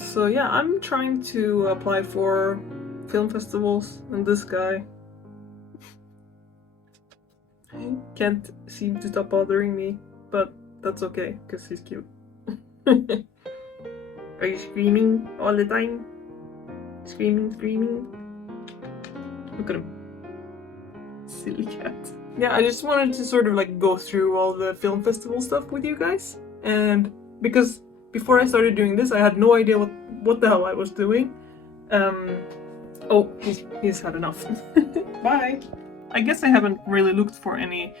So yeah, I'm trying to apply for film festivals, and this guy can't seem to stop bothering me, but that's okay, because he's cute. Are you screaming all the time? Screaming? Look at him. Silly cat. Yeah, I just wanted to sort of like go through all the film festival stuff with you guys, and because before I started doing this, I had no idea what the hell I was doing. Oh, he's had enough. Bye. I guess I haven't really looked for any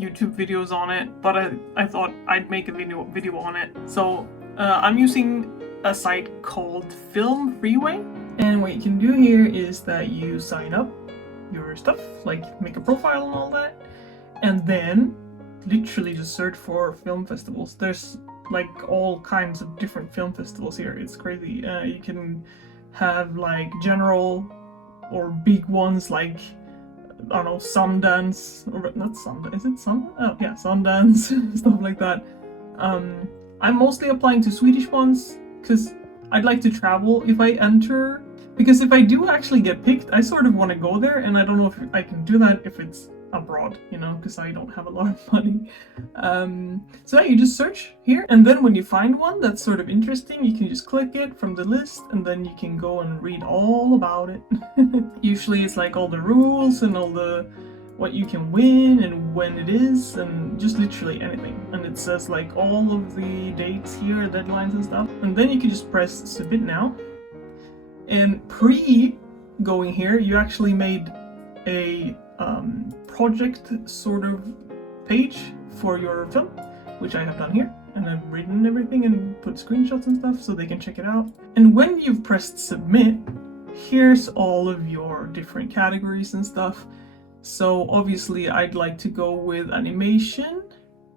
YouTube videos on it, but I thought I'd make a video on it. So I'm using a site called Film Freeway, and what you can do here is that you sign up your stuff, like make a profile and all that, and then literally just search for film festivals. There's like all kinds of different film festivals here. It's crazy. You can have like general or big ones like, I don't know, Sundance, or not Sundance, is it Sundance? Oh yeah, Sundance, stuff like that. I'm mostly applying to Swedish ones because I'd like to travel if I enter, because if I do actually get picked, I sort of want to go there, and I don't know if I can do that if it's abroad, you know, because I don't have a lot of money. So yeah, you just search here, and then when you find one that's sort of interesting, you can just click it from the list, and then you can go and read all about it. Usually it's like all the rules and all the what you can win and when it is, and just literally anything. And it says like all of the dates here, deadlines and stuff, and then you can just press submit now. And going here, you actually made a project sort of page for your film, which I have done here, and I've written everything and put screenshots and stuff so they can check it out. And when you've pressed submit, here's all of your different categories and stuff. So obviously I'd like to go with animation.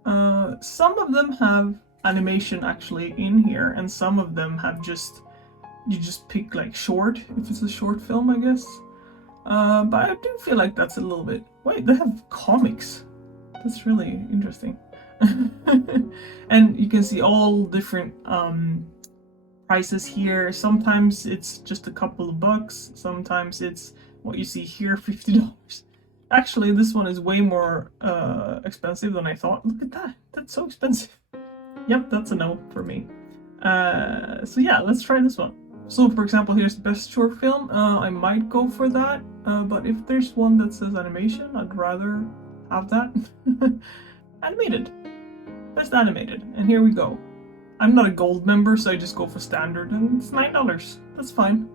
Some of them have animation actually in here, and some of them have you just pick like short, if it's a short film, I guess. But I do feel like that's a little bit... Wait, they have comics. That's really interesting. And you can see all different prices here. Sometimes it's just a couple of bucks. Sometimes it's what you see here, $50. Actually, this one is way more expensive than I thought. Look at that. That's so expensive. Yep, that's a no for me. So yeah, let's try this one. So for example, here's best short film. I might go for that, but if there's one that says animation, I'd rather have that. Animated. Best animated. And here we go. I'm not a gold member, so I just go for standard, and it's $9. That's fine.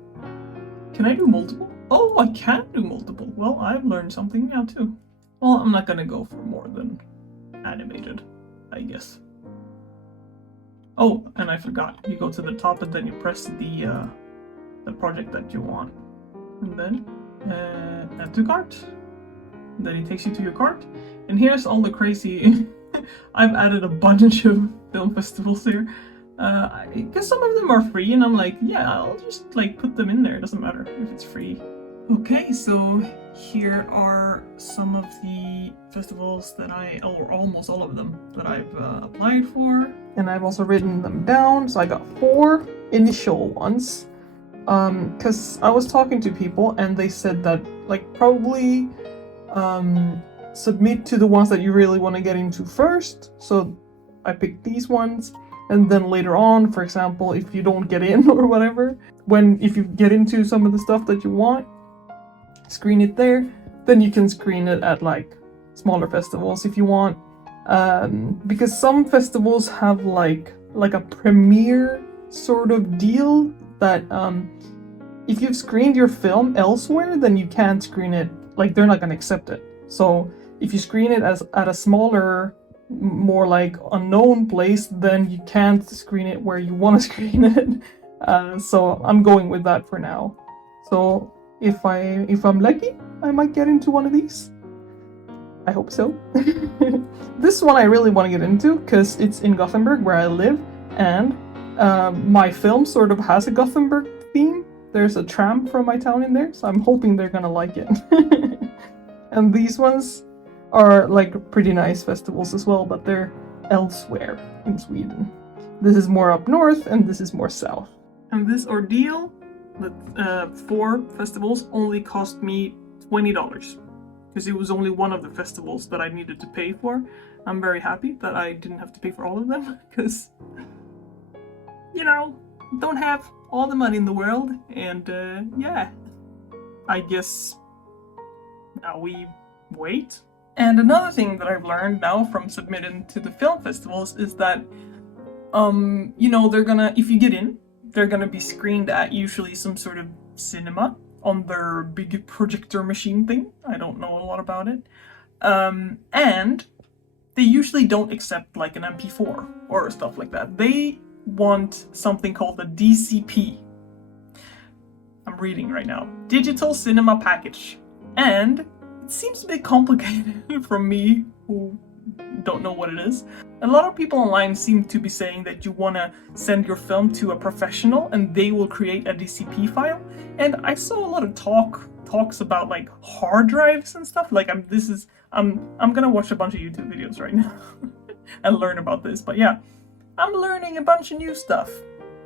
Can I do multiple? Oh, I can do multiple. Well, I've learned something now too. Well, I'm not gonna go for more than animated, I guess. Oh, and I forgot. You go to the top and then you press the project that you want. And then add to cart. And then it takes you to your cart. And here's all the crazy... I've added a bunch of film festivals here. Because some of them are free, and I'm like, yeah, I'll just like put them in there. It doesn't matter if it's free. Okay, so here are some of the festivals that or almost all of them, that I've applied for. And I've also written them down, so I got 4 initial ones. Because I was talking to people and they said that, like, probably submit to the ones that you really want to get into first. So I picked these ones. And then later on, for example, if you don't get in or whatever, if you get into some of the stuff that you want, screen it there, then you can screen it at like smaller festivals if you want. Because some festivals have like a premiere sort of deal that if you've screened your film elsewhere, then you can't screen it, like they're not going to accept it. So if you screen it at a smaller, more like unknown place, then you can't screen it where you want to screen it. So I'm going with that for now. So if I'm lucky, I might get into one of these. I hope so. This one I really want to get into because it's in Gothenburg where I live, and my film sort of has a Gothenburg theme. There's a tram from my town in there, so I'm hoping they're gonna like it. And these ones are like pretty nice festivals as well, but they're elsewhere in Sweden. This is more up north and this is more south. And this ordeal, with 4 festivals, only cost me $20. Because it was only one of the festivals that I needed to pay for. I'm very happy that I didn't have to pay for all of them, because, you know, don't have all the money in the world, and yeah, I guess now we wait. And another thing that I've learned now from submitting to the film festivals is that, you know, they're gonna, if you get in, they're gonna be screened at usually some sort of cinema on their big projector machine thing. I don't know a lot about it. And they usually don't accept like an MP4 or stuff like that. They want something called a DCP. I'm reading right now. Digital Cinema Package. And it seems a bit complicated for me, who don't know what it is. A lot of people online seem to be saying that you want to send your film to a professional and they will create a DCP file. And I saw a lot of talks about like hard drives and stuff. Like I'm gonna watch a bunch of YouTube videos right now and learn about this. But yeah, I'm learning a bunch of new stuff.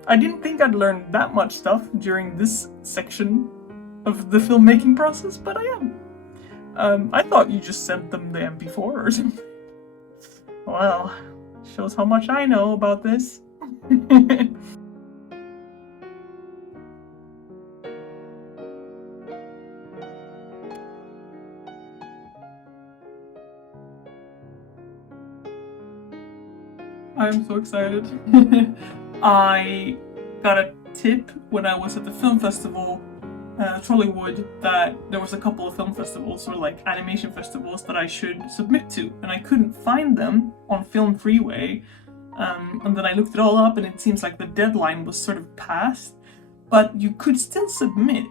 I didn't think I'd learn that much stuff during this section of the filmmaking process, but I am. I thought you just sent them the MP4 or something. Well, shows how much I know about this. I'm so excited. I got a tip when I was at the film festival, Trollywood, that there was a couple of film festivals or like animation festivals that I should submit to, and I couldn't find them on Film Freeway. And then I looked it all up, and it seems like the deadline was sort of passed, but you could still submit,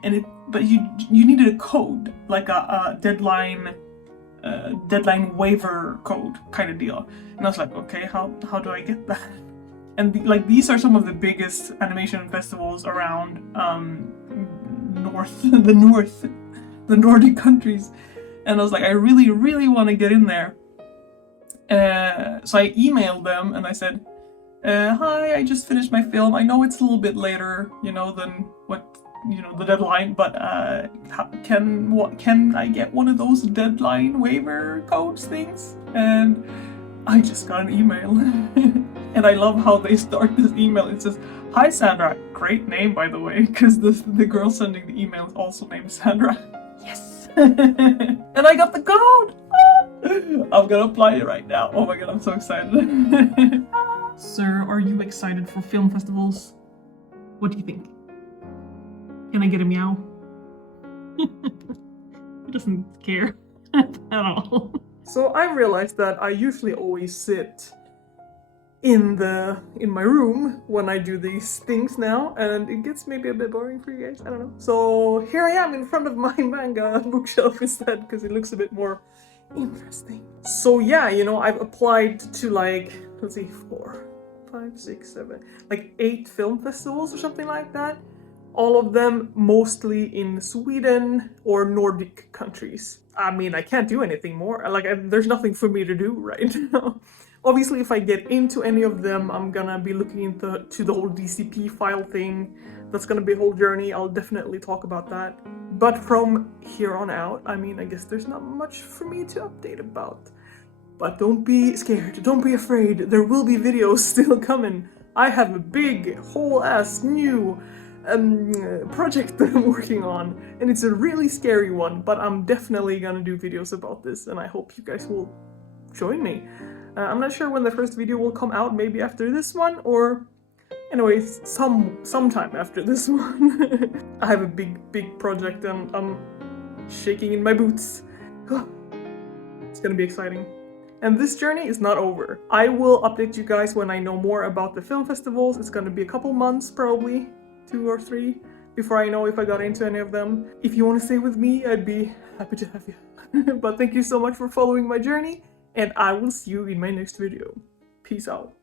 but you needed a code, like a deadline waiver code kind of deal. And I was like, okay, how do I get that? And these are some of the biggest animation festivals around the Nordic countries, and I was like, I really want to get in there. So I emailed them and I said, hi, I just finished my film. I know it's a little bit later, than what the deadline, but can I get one of those deadline waiver codes things? And I just got an email. And I love how they start this email. It says, hi Sandra, great name by the way, because the girl sending the email is also named Sandra. Yes. And I got the code. I'm gonna apply it right now. Oh my god, I'm so excited. Sir, are you excited for film festivals? What do you think? Can I get a meow? He doesn't care at all. So I realized that I usually always sit in my room when I do these things now, and it gets maybe a bit boring for you guys, I don't know. So here I am in front of my manga bookshelf instead, because it looks a bit more interesting. So yeah, I've applied to let's see, 4, 5, 6, 7, 8 film festivals or something like that. All of them mostly in Sweden or Nordic countries. I mean, I can't do anything more. There's nothing for me to do right now. Obviously, if I get into any of them, I'm gonna be looking into the whole DCP file thing. That's gonna be a whole journey. I'll definitely talk about that. But from here on out, I mean, I guess there's not much for me to update about. But don't be scared, don't be afraid. There will be videos still coming. I have a big, whole-ass new project that I'm working on, and it's a really scary one, but I'm definitely gonna do videos about this, and I hope you guys will join me. I'm not sure when the first video will come out, maybe after this one, or anyways, sometime after this one. I have a big project and I'm shaking in my boots. It's gonna be exciting. And this journey is not over. I will update you guys when I know more about the film festivals. It's gonna be a couple months, probably 2 or 3, before I know if I got into any of them. If you want to stay with me, I'd be happy to have you. But thank you so much for following my journey, and I will see you in my next video. Peace out.